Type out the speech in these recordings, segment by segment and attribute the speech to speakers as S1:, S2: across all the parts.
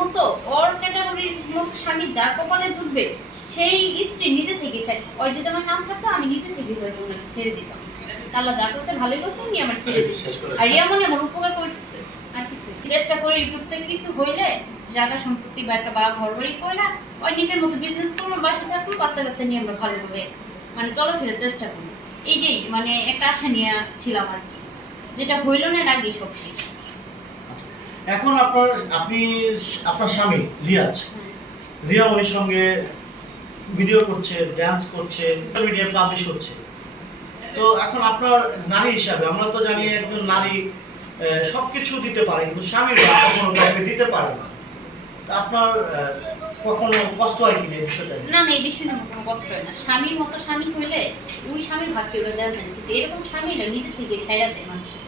S1: মতো ওর ক্যাটাগরির মতো স্বামী যার কপালে জুটবে সেই স্ত্রী নিজে থেকে চাই ওই যদি আমার না ছাড়তো আমি নিজে থেকে হয়তো ওনাকে ছেড়ে দিতাম। আল্লাহ যা করছে ভালোই করছে উনি আমার ছেড়ে দিচ্ছে। আর রিয়া মনে আমার উপকার করতেছে আর কিছু চেষ্টা করি থেকে কিছু হইলে জায়গা সম্পত্তি বা একটা বা ঘর বাড়ি কইরা ওই নিজের মতো বিজনেস করব বাসা থাকব বাচ্চা কাচ্চা নিয়ে আমরা ভালোভাবে মানে চলো চলাফেরার চেষ্টা করি। এইটাই মানে একটা আশা নিয়ে ছিলাম আর কি। যেটা হইল না এর আগেই সব শেষ
S2: এখন আপনার, আপনি, আপনার স্বামী, রিয়াজ। রিয়া মনির সঙ্গে ভিডিও করছে ড্যান্স করছে মিডিয়া পাবলিশ হচ্ছে। তো এখন আপনার নারী হিসাবে, আমরা তো জানি একজন নারী সব কিছু দিতে পারে, কিন্তু স্বামীর কখনো কাউকে দিতে পারে না। আপনার কখনো কষ্ট হয় কিনা এই বিষয়টা
S1: না না, এই বিষয়ে আমার কোনো কষ্ট হয় না। স্বামীর মতো স্বামী হইলে ওই স্বামীর ভাগ কেউ দেওয়া যায় কিন্তু এরকম স্বামী হলে নিজে থেকে ছাইড়া মানুষের।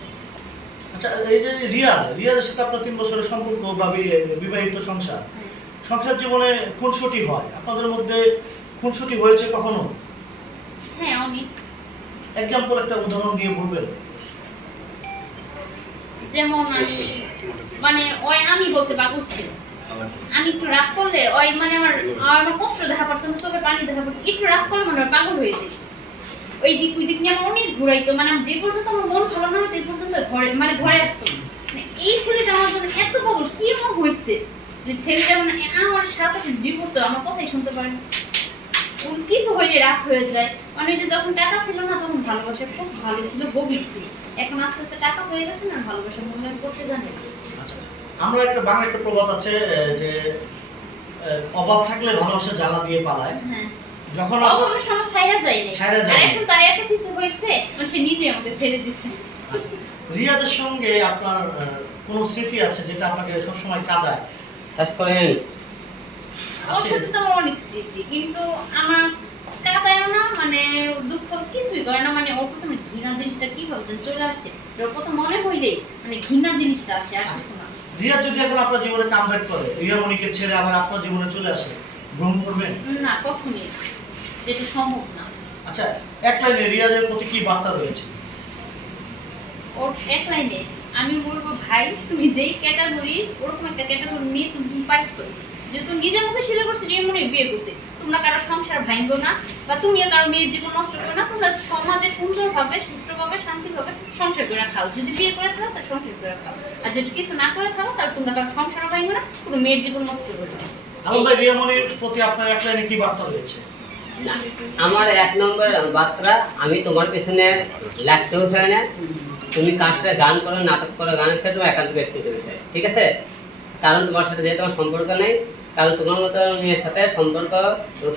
S2: আচ্ছা এই যে রিয়াজ রিয়াজের সাথে আপনার তিন বছরের সম্পর্ক বা বিবাহিত সংসার। সংসার জীবনে খুনসুটি হয়। আপনাদের মধ্যে খুনসুটি হয়েছে কখনো?
S1: হ্যাঁ অনেক।
S2: এক্সাম্পল একটা উদাহরণ দিয়ে বলবেন।
S1: যেমন আমি মানে ওই আমি বলতে পাগল ছিল আমি একটু রাগ করলে ওই মানে আমার আমার কষ্ট দেখা পড়তো না চোখে পানি দেখা পড়তো একটু রাগ করলে মানে পাগল হয়ে যেত ওই দিক ওই দিক নিয়ে আমার অনেক ঘুরাইতো মানে যে পর্যন্ত আমার মন ভালো না হতো এই পর্যন্ত ঘরে মানে ঘরে আসতো মানে এই ছেলেটা আমার জন্য এত পাগল কি আমার হয়েছে যে ছেলেটা মানে আমার সাথে সাথে ডিভোর্স তো আমার কথাই শুনতে পারে না। কিছু হইলে রাগ হয়ে যায়। মানে যে যখন টাকা ছিল না তখন ভালোবাসা খুব ভালো ছিল গভীর ছিল। এখন আস্তে আস্তে টাকা হয়ে গেছে না ভালোবাসা মূল্যায়ন করতে জানে।
S2: আচ্ছা আমরা একটা বাংলা একটা প্রবাদ আছে যে অভাব থাকলে ভালোবাসা জ্বালা দিয়ে পালায়।
S1: হ্যাঁ।
S2: যখন
S1: অভাবের সময় ছাইরা যায় না
S2: ছাইড়া যায়
S1: এখন তার এত কিছু হয়েছে মানে সে নিজে আমাকে ছেড়ে দিছে।
S2: আচ্ছা, রিয়াদের সঙ্গে আপনার কোনো স্মৃতি আছে যেটা আপনাকে সবসময় কাঁদায়?
S3: শেষ করেন
S1: ওর
S2: আছে?
S1: সাথে তো অনেক স্মৃতি কিন্তু আমার কাদায় না মানে দুঃখ কিছুই করে না। মানে ওর প্রথমে ঘৃণা জিনিসটা কি ভাবছেন? চলে আসে। যে ওর প্রথম মনে হইলে মানে ঘৃণা জিনিসটা আসে আর কিছু না।
S2: রিয়াদ যদি এখন আপনার জীবনে কামব্যাক করে রিয়ামণিকে ছেড়ে আবার আপনার জীবনে চলে আসে গ্রহণ করবেন
S1: না কখনই। যেটা সম্ভব না।
S2: আচ্ছা এক লাইনে রিয়াজের প্রতি কি বার্তা রয়েছে?
S1: ওর এক লাইনে আমি বলব ভাই তুমি যেই ক্যাটাগরি ওরকম একটা ক্যাটাগরি তুমি পাইছো। নিজের মুখে স্বীকার করছে রিয়া মনে বিয়ে করছে। তোমরা কারও সংসার ভাঙবো না বা তুমিও কারও মেয়ের জীবন নষ্ট করো না। তোমরা সমাজে সুন্দরভাবে সুস্থভাবে শান্তিভাবে সংসার করে খাও। যদি বিয়ে করে থাকো তাহলে সংসার করে খাও। আর যদি কিছু না করে থাকো তাহলে তোমরা কারও সংসার ভাঙবো না কোনো মেয়ের জীবন নষ্ট করবে না।
S2: আলম ভাই রিয়ামণির প্রতি আপনার এক লাইনে কি বার্তা রয়েছে?
S3: আমার এক নম্বর বার্তা আমি তোমার পেছনে লাগতেও চাই না। তুমি সাথে গান করো নাটক করো গানের সাথে তোমার একান্ত ব্যক্তিগত বিষয় ঠিক আছে? কারণ তোমার সাথে যেহেতু আমার সম্পর্ক নেই কারণ তোমার মতো মেয়ের সাথে সম্পর্ক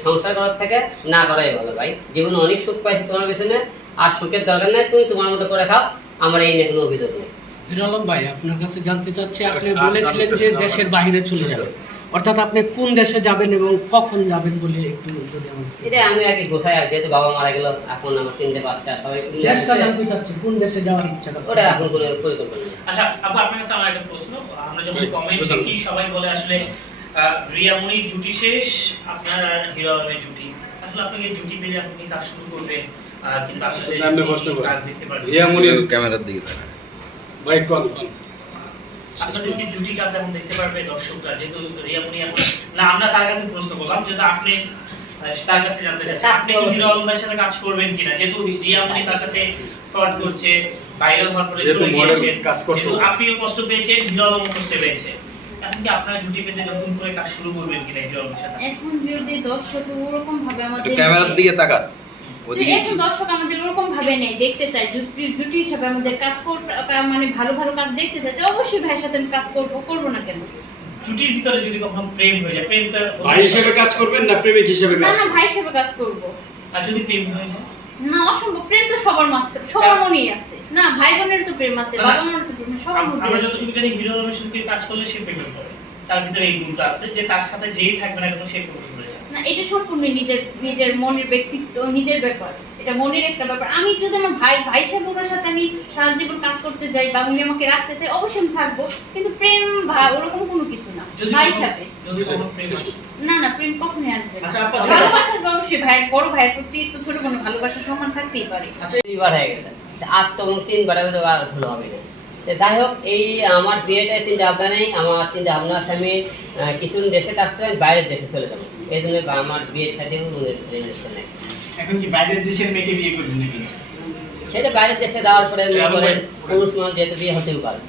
S3: সংসার করার থেকে না করাই ভালো ভাই। জীবনে অনেক সুখ পাইছি তোমার পেছনে আর সুখের দরকার নেই তুমি তোমার মতো করে খাও আমার এই নিয়ে কোনো অভিযোগ নেই।
S4: হিরালম ভাই আপনার কাছে জানতে চাচ্ছি আপনি বলেছিলেন যে দেশের বাইরে চলে যাবেন অর্থাৎ আপনি কোন দেশে যাবেন এবং কখন যাবেন বলে একটু যদি
S3: এটা আমি আগে আর যেহেতু বাবা মারা গেল এখন আমার তিনটে বাচ্চা সবাই
S4: দেশটা জানতে চাচ্ছি কোন দেশে যাওয়ার ইচ্ছা
S3: ওটা এখন কোনো পরিকল্পনা নেই।
S5: আচ্ছা আপু আপনার কাছে আমার একটা প্রশ্ন। আমরা যখন
S6: জি,
S5: কমেন্ট দেখি সবাই বলে আসলে আহ, রিয়ামণির জুটি শেষ আপনার আর হিরো আলমের জুটি। আসলে আপনাকে জুটি পেলে আপনি কাজ শুরু করবেন? কিন্তু আসলে। কাজ দেখতে পারবেন?
S6: রিয়ামণির
S7: ক্যামেরার দিকে তাকান।
S6: ভাই কোন কোন
S5: আপনাদের কি জুটি কাজ এখন দেখতে পারবে দর্শকরা? যেহেতু রিয়ামণি এখন না আমরা তার কাছে প্রশ্ন করলাম যেহেতু আপনি তার কাছে জানতে চাচ্ছি আপনি কি হিরো আলম ভাইয়ের সাথে কাজ করবেন কিনা? যেহেতু রিয়ামণি তার সাথে ফ্রড করছে ভাইরাল হওয়ার পরে চলে
S6: করতো।
S5: যেহেতু আপনিও কষ্ট পেয়েছেন হিরো আলম কষ্ট পেয়েছে। এখন কি আপনারা জুটি পেতে নতুন করে কাজ শুরু করবেন কিনা হিরো আলমের সাথে?
S1: এখন যদি দর্শক ওরকম ভাবে আমাদের
S7: ক্যামেরার দিকে তাকান।
S1: এখন দর্শক আমাদের ওরকম ভাবে নেই দেখতে চাই জুটি জুটি হিসাবে আমাদের কাজ মানে ভালো ভালো কাজ দেখতে চাই তো অবশ্যই ভাইয়ের সাথে আমি কাজ করব করব না কেন?
S5: জুটির ভিতরে যদি কখনো প্রেম হয়ে যায় প্রেম তো
S6: ভাই হিসেবে কাজ করবেন না প্রেমিক হিসেবে কাজ
S1: না ভাই হিসেবে কাজ করব।
S5: আর যদি প্রেম হয়ে? যায়
S1: না অসম্ভব প্রেম তো সবার মাঝখানে সবার মনেই আছে। না ভাই বোনের তো প্রেম আছে বাবা মার তো প্রেম সবার মধ্যে
S5: আমরা যতটুকু জানি হিরো সাথে কাজ করলে সে প্রেমে পড়ে তার ভিতরে এই গুণটা আছে যে তার সাথে যেই থাকবে না কেন সে যায়
S1: না এটা সম্পূর্ণ নিজের নিজের মনের ব্যক্তিত্ব নিজের ব্যাপার। এটা মনের একটা ব্যাপার। আমি যদি আমার ভাই ভাই সাহেব ওনার সাথে আমি সারা জীবন কাজ করতে যাই বা উনি আমাকে রাখতে চাই অবশ্যই আমি থাকব। কিন্তু প্রেম ভাই ওরকম কোনো কিছু না ভাই
S5: কোনো আসে।
S1: না না প্রেম কখনোই আসবে
S2: আচ্ছা, আপা,
S1: ভালোবাসার অবশ্যই ভাইয়ের বড় ভাইয়ের প্রতি তো ছোট বোন ভালোবাসার সম্মান থাকতেই পারে।
S2: আচ্ছা
S3: দুইবার হয়ে গেছে। আর তো তিনবার হবে তো আর ভুল হবে। না যাই হোক এই আমার বিয়েটা চিন্তা ভাবনা নেই আমার চিন্তা ভাবনা আছে আমি আহ, কিছু দেশে কাজ করে বাইরের দেশে চলে যাব। এই জন্য বা আমার বিয়ের সাথে মনের ইনভেস্টমেন্ট নেই
S7: এখন কি বাইরের দেশের মেয়েকে বিয়ে করবেন নাকি?
S3: সেটা বাইরের দেশে যাওয়ার পরে মনে করেন পুরুষ মানুষ যেতে বিয়ে হতেও পারে।